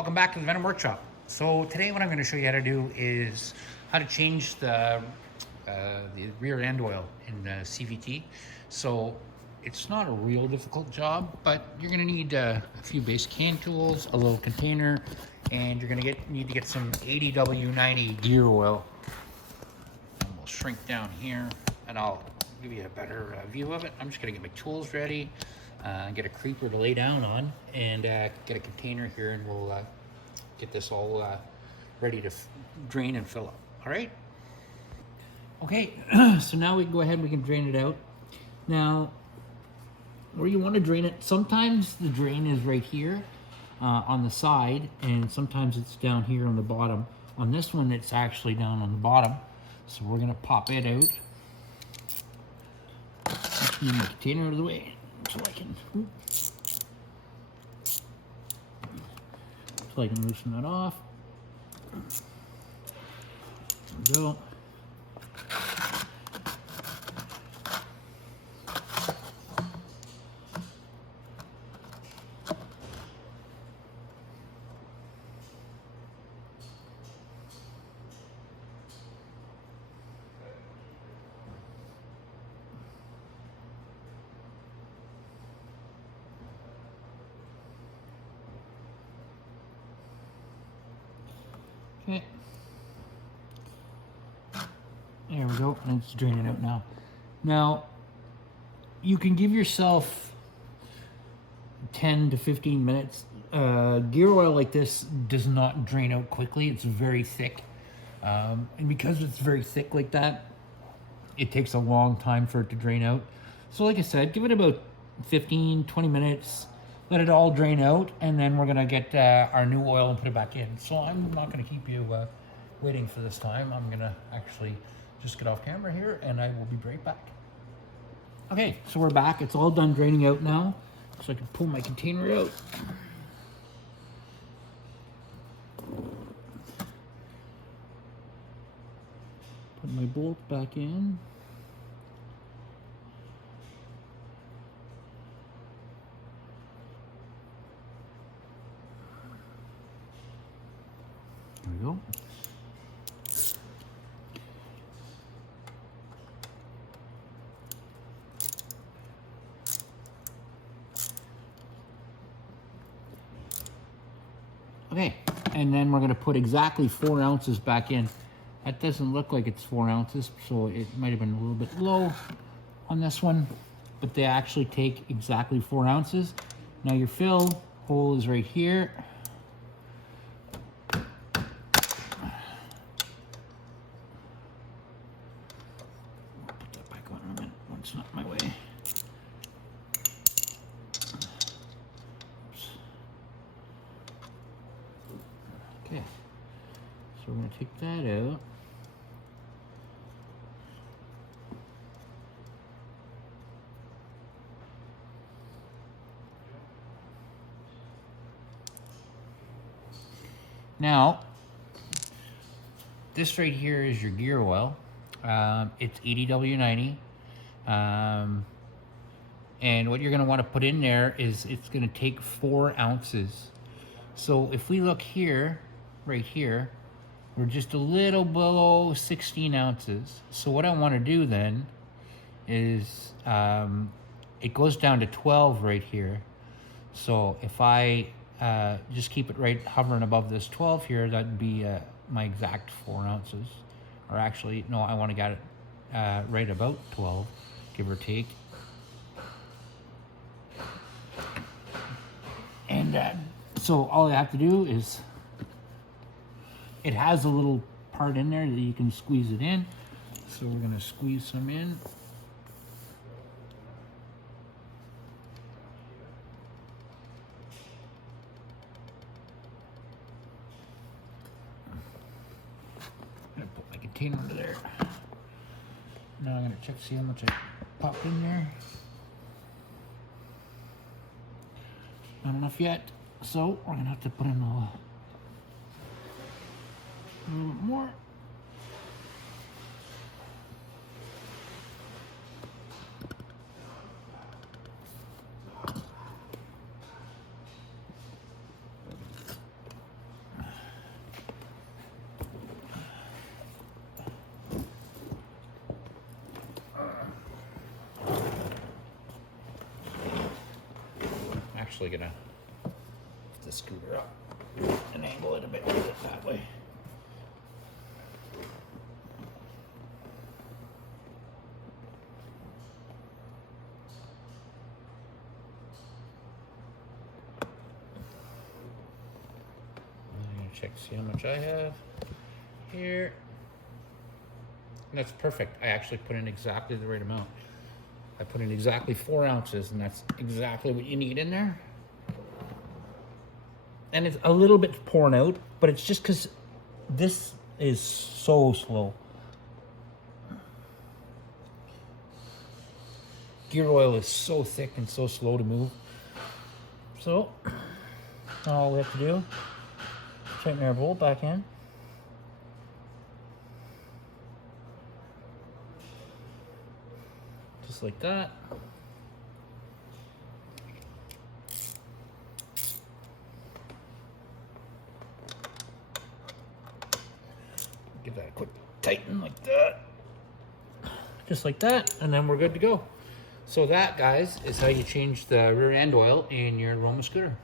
Welcome back to the Venom Workshop. So today what I'm going to show you how to do is how to change the rear end oil in the CVT. So it's not a real difficult job, but you're going to need a few basic hand tools, a little container, and you're going to need to get some 80W90 gear oil. And we'll shrink down here and I'll give you a better view of it. I'm just going to get my tools ready. Get a creeper to lay down on, and get a container here, and we'll get this all ready to drain and fill up. All right? Okay, so now we can go ahead and we can drain it out. Now, where you want to drain it, sometimes the drain is right here on the side, and sometimes it's down here on the bottom. On this one, it's actually down on the bottom. So we're going to pop it out. Let's move my container out of the way. So I can loosen that off. There we go. Okay. There we go, and it's draining out now. Now, you can give yourself 10 to 15 minutes. Gear oil like this does not drain out quickly. It's very thick. And because it's very thick like that, it takes a long time for it to drain out. So like I said, give it about 15, 20 minutes. Let it all drain out, and then we're gonna get our new oil and put it back in. So I'm not gonna keep you waiting for this time. I'm gonna actually just get off camera here, and I will be right back. Okay, so we're back. It's all done draining out now. So I can pull my container out. Put my bolt back in. There we go. Okay, and then we're going to put exactly 4 ounces back in. That doesn't look like it's 4 ounces, so it might have been a little bit low on this one, but they actually take exactly 4 ounces. Now your fill hole is right here. It's not my way. Oops. Okay, so we're going to take that out. Now, this right here is your gear oil. It's 80W90. And what you're going to want to put in there is it's going to take 4 ounces. So if we look here, right here, we're just a little below 16 ounces. So what I want to do then is it goes down to 12 right here. So if I just keep it right hovering above this 12 here, that'd be my exact 4 ounces. Or actually, no, I want to get it right about 12. Give or take. And so all I have to do is, it has a little part in there that you can squeeze it in. So we're going to squeeze some in. I'm going to put my container under there. Now I'm going to check to see how much I popped in there. Not enough yet, so we're going to have to put in a little bit more. actually gonna lift the scooter up and angle it a bit that way. Check, see how much I have here. And that's perfect. I actually put in exactly the right amount. I put in exactly 4 ounces, and that's exactly what you need in there. And it's a little bit pouring out, but it's just because this is so slow. Gear oil is so thick and so slow to move. So all we have to do, tighten our bolt back in. Just like that. Give that a quick tighten like that. Just like that, and then we're good to go. So that, guys, is how you change the rear end oil in your Roma scooter.